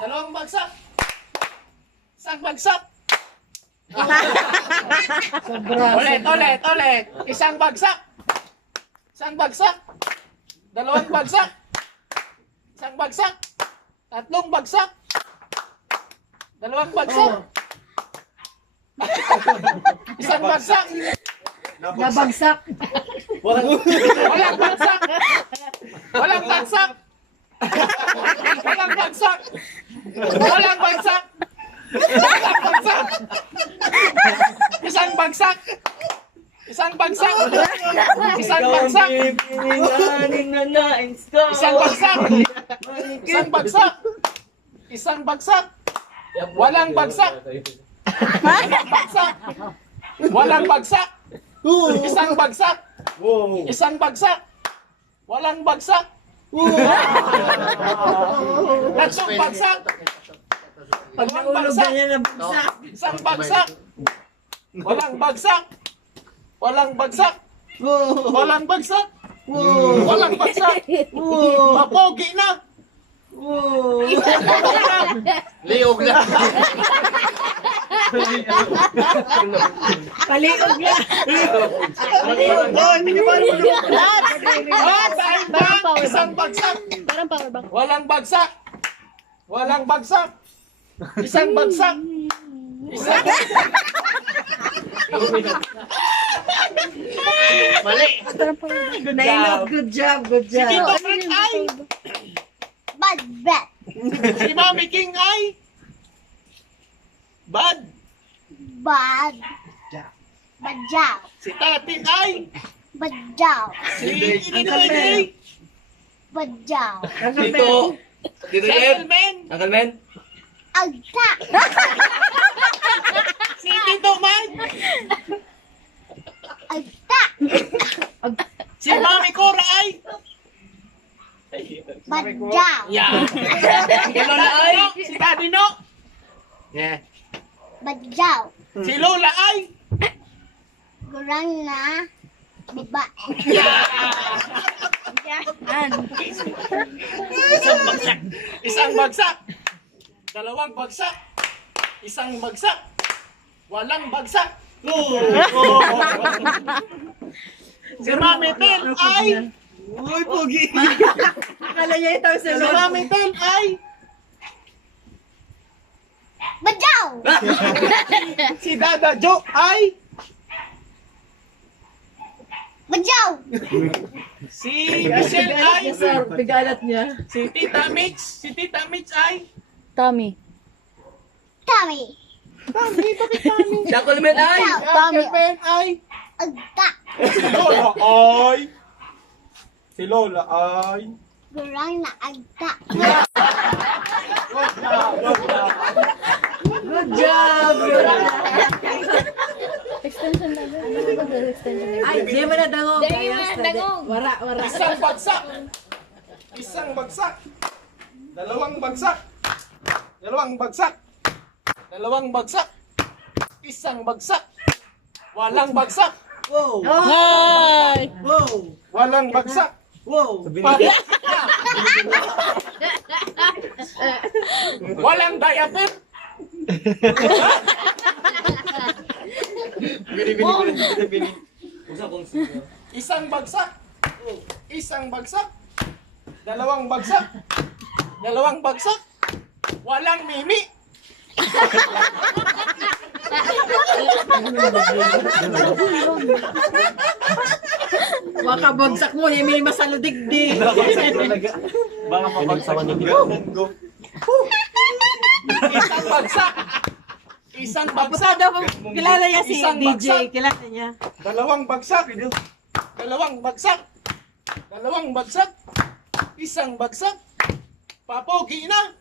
Dalawang bagsak. Isang bagsak. Ulit. Isang bagsak. Isang bagsak. Dalawang bagsak. Isang bagsak. Tatlong bagsak. Dalawang bagsak. Isang bagsak. Nabagsak. Walang bagsak. Walang bagsak. Walang bagsak. Walang bagsak. Walang bagsak. Isang bagsak. Isang bagsak. Isang bagsak. Isang bagsak. Isang bagsak. Isang bagsak. Walang bagsak. Walang bagsak. Walang bagsak. Isang bagsak. Isang bagsak. Walang bagsak. Tatlong bagsak. Pag naulog na niya nabagsak. Isang bagsak. Walang bagsak. Walang bagsak. Walang bagsak. Walang bagsak. Mapogi na. Liog na. Paliog na. Isang bagsak. Parang power bank. Walang bagsak. Walang bagsak. Isang bagsak. Isang Mali. Parang power bank. Nailot, good job. Si Tito Frank ay. Bad bet. Si Mami King ay. Bad. Bad. Badjaw. Si Tatin ay. Badjaw. Si Inay. Badjaw. Dito. Dito yan. Gentleman. Uncle Men. Agta. Si Tito Mike. Agta. Si Mami Cora ay. Badjaw. Yan. Si Lola ay. Si Daddy No. Yeah. Badjaw. Si Lola ay. Gurang na. Biba. Isang bagsak. Isang bagsak. Dalawang bagsak. Isang bagsak. Walang bagsak. Si Mami Tel ay. Uy, pogi. Akala niya ito sa Si Mami Tel ay. Badjaw. Si Dada Jo ay. Badjaw. Si Michelle ay. Bigalat niya. Si Tita Mitch. Si Tita Mitch ay. Tommy. Tami, Tommy. bakit Tami? Si Uncle Men ay. Uncle Ben ay. Agta. Si Lola ay. Si Lola ay. Gurang na agta. Good job. Extension na ba? Extension na Ay, di mo na dangog. Di mo na dangog. Wara. Isang bagsak. Isang bagsak. Dalawang bagsak. Dalawang bagsak. Dalawang bagsak. Isang bagsak. Walang bagsak. Wow. Hi! Wow. Walang bagsak. Wow. Walang diaper. Isang bagsak. Isang bagsak. Dalawang bagsak. Dalawang bagsak. Walang mimi. Waka bagsak mo, may masaludigdig. Baka mapagsawan ng dito. Isang bagsak. Isang bagsak. Kilala niya si Isang DJ. bagsak. Kilala niya. Dalawang bagsak. Dalawang bagsak. Dalawang bagsak. Isang bagsak. Papogi na.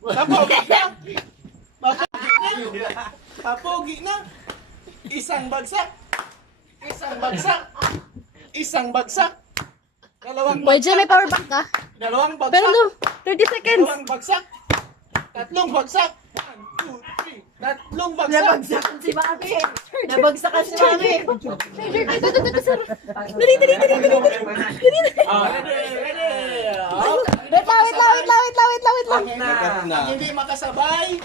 Papogi na. Papogi na. Papogi na. Isang bagsak. Isang bagsak. Isang bagsak. Dalawang Pwede may power bank ka? Dalawang bagsak. Pero no, 30 seconds. Dalawang bagsak. Tatlong bagsak. 1, 2, 3. Tatlong bagsak. Nabagsakan si Mami. Nabagsakan si Mami. Dali. Ah, ready, ready. Wait lang. Pag hindi makasabay,